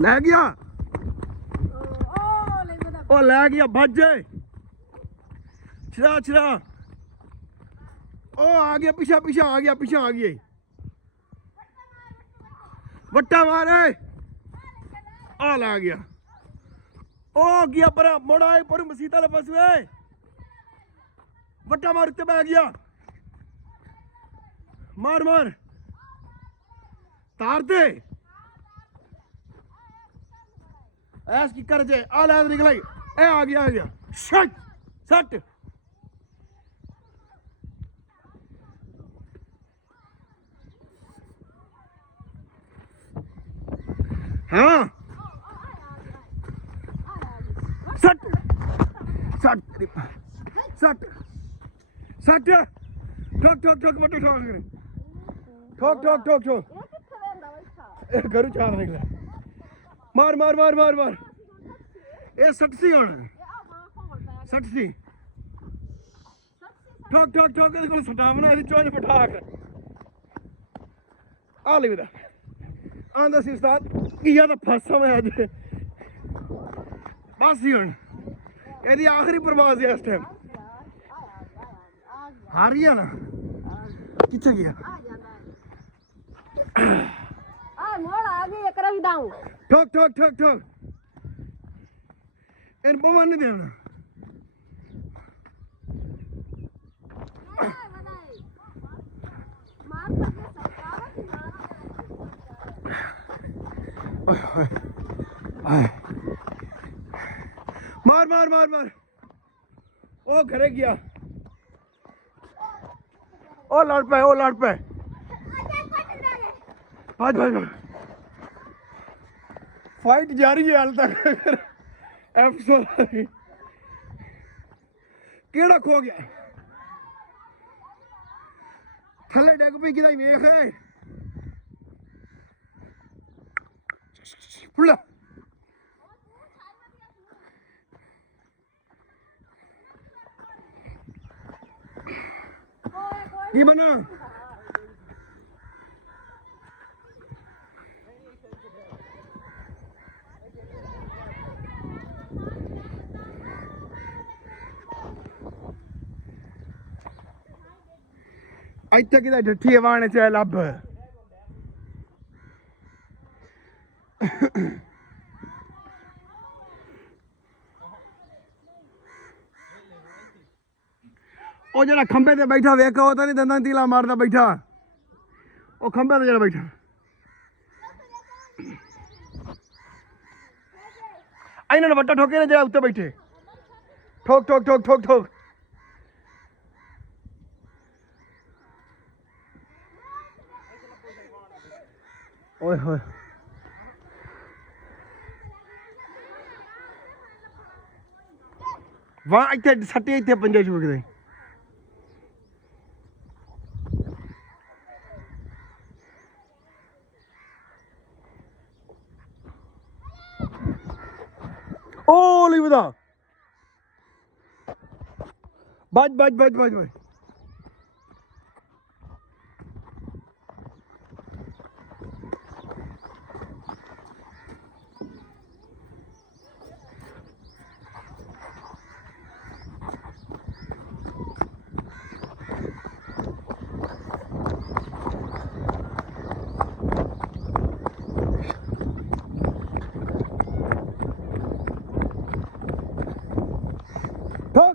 ਲੈ ਗਿਆ ਉਹ ਲੈ ਗਿਆ ਭੱਜ ਛੜਾ ਛੜਾ ਉਹ ਆ ਗਿਆ ਪਿੱਛਾ ਪਿੱਛਾ ਆ ਗਿਆ ਪਿੱਛਾ ਆ ਗਿਆ ਵੱਟਾ ਮਾਰੇ ਆ ਲੈ ਗਿਆ ਉਹ ਗਿਆ ਪਰ ਮੋੜਾ ਪਰ ਮਸੀਤਾ ਦੇ ਪਾਸੇ ਵੱਟਾ ਮਾਰ ਉੱਤੇ ਬੈ ਗਿਆ ਮਾਰ ਮਾਰ तार दे ऐस की कर जे आ ले निकल आई ए आ गया शट सट हाँ सट सट सट सट ठोक ठोक ठोक मत ठोक ठोक ठोक ठोक ठोक घरू चाल निकला मार मार मार मार मार ये सट सी हुण सट सी ठोक ठोक ठोक ਇਹਦੇ ਕੋਲ ਸਟਾਮਨਾ ਇਹਦੀ ਚੋਂਜ ਪਠਾਕ ਆ ਲੈ ਵੀਰਾ ਆਂਦਾ ਸੀ ਉਸਤਾਦ ਕੀਆ ਤਾਂ ਫਸਾ ਮੈਂ ਅੱਜ ਬਸ ਹੀ ਹੁਣ ਇਹਦੀ ਆਖਰੀ ਪ੍ਰਵਾਜ਼ ਹੈ ਇਸ ਟਾਈਮ ਹਾਰ ਗਿਆ ਨਾ ਕਿੱਥੇ ਗਿਆ मोड़ आ गई एक रही दाऊ ठोक ठोक ठोक ठोक इन बमन नहीं देना मार मार मार मार ओ घरे गया ओ लड़ पे भाज भाज फाइट जारी है हाल तक एपिसोड केड़ा खो गया थले डेग पे किदा वेख फुला की बना ਇੱਥੇ ਕਿਦਾ ਢੱਠੀ ਆਵਾਣੇ ਚ ਲੱਭ ਉਹ ਜਿਹੜਾ ਖੰਬੇ ਤੇ ਬੈਠਾ ਵੇਖ ਉਹ ਤਾਂ ਨਹੀਂ ਦੰਦਾਂ ਤੀਲਾ ਮਾਰਦਾ ਬੈਠਾ ਉਹ ਖੰਬੇ ਤੇ ਜਿਹੜਾ ਬੈਠਾ ਇਹਨਾਂ ਨੇ ਵੱਟਾ ਠੋਕੇ ਨੇ ਜਿਹੜਾ ਉੱਤੇ ਬੈਠੇ ਠੋਕ ਠੋਕ ਠੋਕ ਠੋਕ ਠੋਕ ओए होए वहाँ इतने सटे इतने पंजे चुक गए ओ लिवदा बच बच बच बच बच